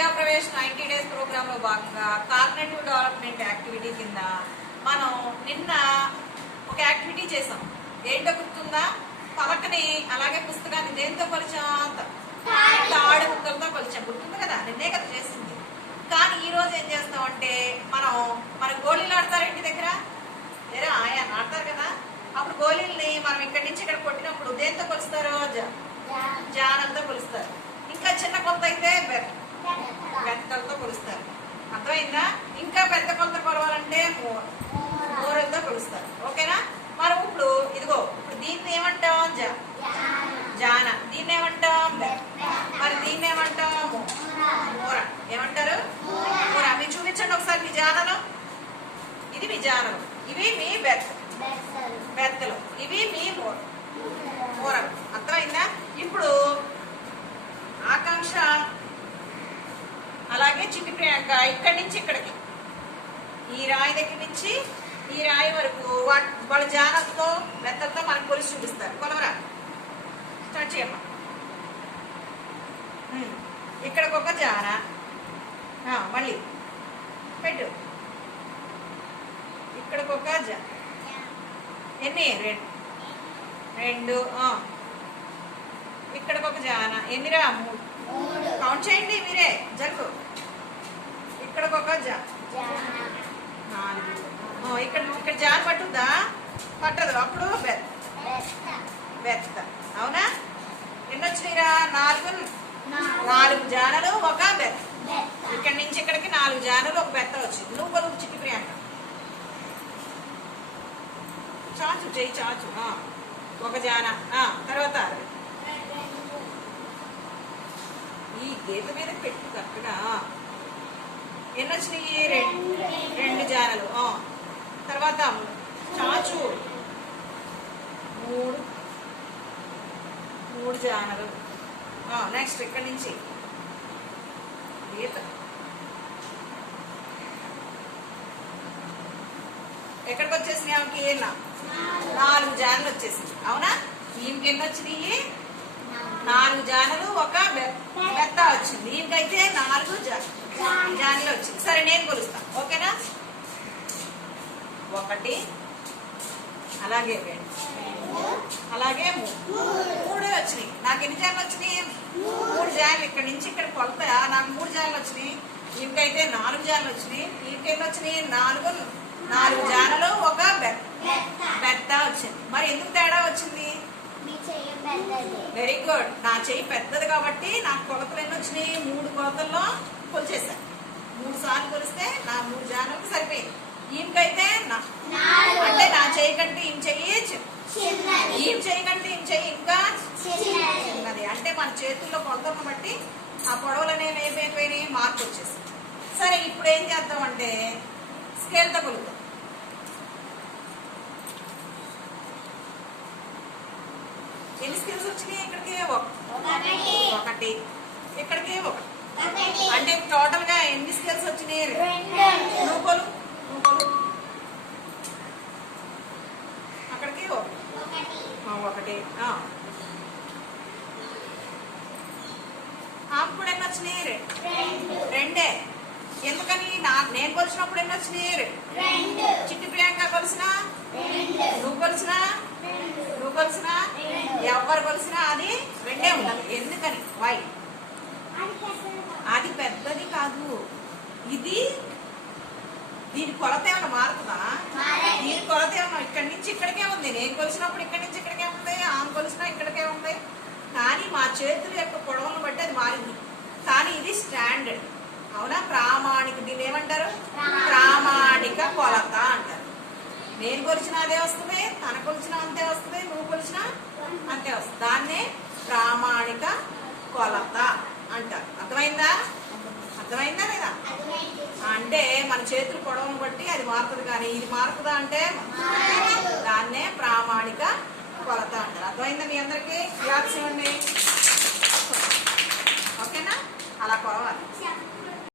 విద్యాప్రవేశ్ 90 days programme లో భాగంగా cognitive development activity కింద మనం నిన్న ఒక యాక్టివిటీ చేసాం. ఏంటో గుర్తుందా? పలకని అలాగే పుస్తకాన్ని దేంతో కొలిచాం? తాడు ముక్కలతో కొలిచాం. గుర్తుంది కదా? నిన్నే కదా చేసింది. కానీ ఈ రోజు ఏం చేస్తామంటే మన గోళీలు ఆడతారు ఇంటి దగ్గర, వేరే ఆయా ఆడతారు కదా. అప్పుడు గోళీల్ని మనం ఇక్కడి నుంచి ఇక్కడ కొట్టినప్పుడు దేంతో కొలుస్తారు? జానంతో కొలుస్తారు. ఇంకా చిన్న కొలత అయితే బెత్తలతో కొలుస్తారు. అర్థమైందా? ఇంకా పెద్ద కొలత కొలవాలంటే మోరలతో కొలుస్తారు. ఓకేనా? మనం ఇప్పుడు ఇదిగో ఇప్పుడు దీన్ని ఏమంటాం? జాన. దీన్ని ఏమంటాం? మరి దీన్ని ఏమంటాము? మోర. ఏమంటారు? మోర. మీరు చూపించండి ఒకసారి మీ జానలు. ఇది మీ జానలు, ఇవి మీ బెత్తలు, ఇవి మీ మోరలు. అర్థమైందా? ఇప్పుడు ఆకాంక్ష అలాగే చిట్టి ప్రియాంక ఇక్కడి నుంచి ఇక్కడికి, ఈ రాయి దగ్గర నుంచి ఈ రాయి వరకు వాళ్ళ జానతో బెత్తలతో మనకు కొలిసి చూపిస్తారు. కొలవరా, స్టార్ట్ చేయమ్మా. ఇక్కడికి ఒక జాన, మళ్ళీ పెట్టు. ఇక్కడికి ఒక ఎన్ని? రెండు. ఇక్కడికి ఒక జాన ఎన్నిరా? 3. కౌంట్ చేయండి మీరే, జరుగు. ఇక్కడికి ఒక 4. ఇక్కడ జాన పట్టుద్దా? పట్టదు. అప్పుడు బెత్త. అవునా? ఎన్ని వచ్చినాయిరా? 4 జానలు, ఒక బెత్త. ఇక్కడి నుంచి ఇక్కడికి 4 జానలు, ఒక బెత్త వచ్చింది. నువ్వు కొలువు చిట్టి ప్రియాంక. చాచు చెయ్యి, చాచు. ఒక జాన. తర్వాత ఈ గీత మీద పెట్టు కరెక్ట్గా. ఎన్ని వచ్చినాయి? 2 జానలు. తర్వాత చాచు 3 జానలు. నెక్స్ట్ ఇక్కడి నుంచి గీత ఎక్కడికి వచ్చేసినాయి? ఆమెకి 4 జానలు వచ్చేసింది. అవునా? ఈమెకి ఎన్ని వచ్చినాయి? 4 జానలు, ఒక బెత్త వచ్చింది. ఈమెకైతే 4 జానలు వచ్చింది. సరే, నేను కొలుస్తాను. ఓకేనా? 1, అలాగే 2, అలాగే 3 వచ్చినాయి. నాకు ఎన్ని జానలు వచ్చినాయి? 3 జానలు. ఇక్కడి నుంచి ఇక్కడ కొలత నాకు 3 జానలు వచ్చినాయి. ఈమెకైతే 4 జానలు వచ్చినాయి. ఈమెకి ఎన్ని వచ్చినాయి? 4 జానలు, ఒక బెత్త వచ్చింది. మరి ఎందుకు తేడా వచ్చింది? Very good. నా చెయ్యి పెద్దది కాబట్టి నాకు కొలతలు ఎన్ని వచ్చినాయి? 3 కొలతల్లో కొలిచేసాను. 3 సార్లు కొలిస్తే నా 3 జానలకు సరిపోయింది. ఈమెకైతే అంటే నా చెయ్యి కంటే ఈమె చెయ్యి ఈమె చెయ్యి కంటే ఈమె చెయ్యి ఇంకా చిన్నది. అంటే మన చేతుల్లో కొలతలను బట్టి ఆ పొడవులు అనేవి ఏమైపోయినాయి? మార్పు వచ్చేసింది. సరే, ఇప్పుడు ఏం చేద్దామంటే స్కేల్తో కొలుద్దాం. ఎన్ని స్కేల్స్ వచ్చినాయి? ఇక్కడికి 1, ఇక్కడికి 1. అంటే టోటల్ గా ఎన్ని స్కేల్స్ వచ్చినాయి? 2. నువ్వు కొలు. అక్కడికి 1. ఆమె కూడా ఎన్ని వచ్చినాయి? 2. ఎందుకని? నేను కొలిసినప్పుడు ఎన్ని వచ్చినాయి? 2. చిట్టి ప్రియాంక కొలిసినా, నువ్వు కొలిసినా, ఎవరు కొలిసినా అది 2 ఉండాలి. ఎందుకని? వై? అది పెద్దది కాదు. దీని కొలత ఏమైనా మారుతుందా? దీని కొలత ఏమన్నా ఇక్కడి నుంచి ఇక్కడికే ఉంది. నేను కొలిసినప్పుడు ఇక్కడి నుంచి ఇక్కడికే ఉంది, ఆమె కొలిసినా ఇక్కడికే ఉంది. కానీ మా చేతుల యొక్క పొడవులను బట్టి అది మారింది. కానీ ఇది స్టాండర్డ్. అవునా? ప్రామాణిక. దీన్ని ఏమంటారు? ప్రామాణిక కొలత అంటారు. నేను కొలిచిన అదే వస్తుంది, తన కొలిచిన అంతే వస్తుంది, నువ్వు కొలిచిన అంతే వస్తుంది. దాన్నే ప్రామాణిక కొలత అంటారు. అర్థమైందా లేదా? అంటే మన చేతుల పొడవును బట్టి అది మారుతుంది. కానీ ఇది మారుతుందా అంటే దాన్నే ప్రామాణిక కొలత అంటారు. అర్థమైందా మీ అందరికీ? క్లాప్స్ ఇవ్వండి. ఓకేనా? అలా కొలవాలి.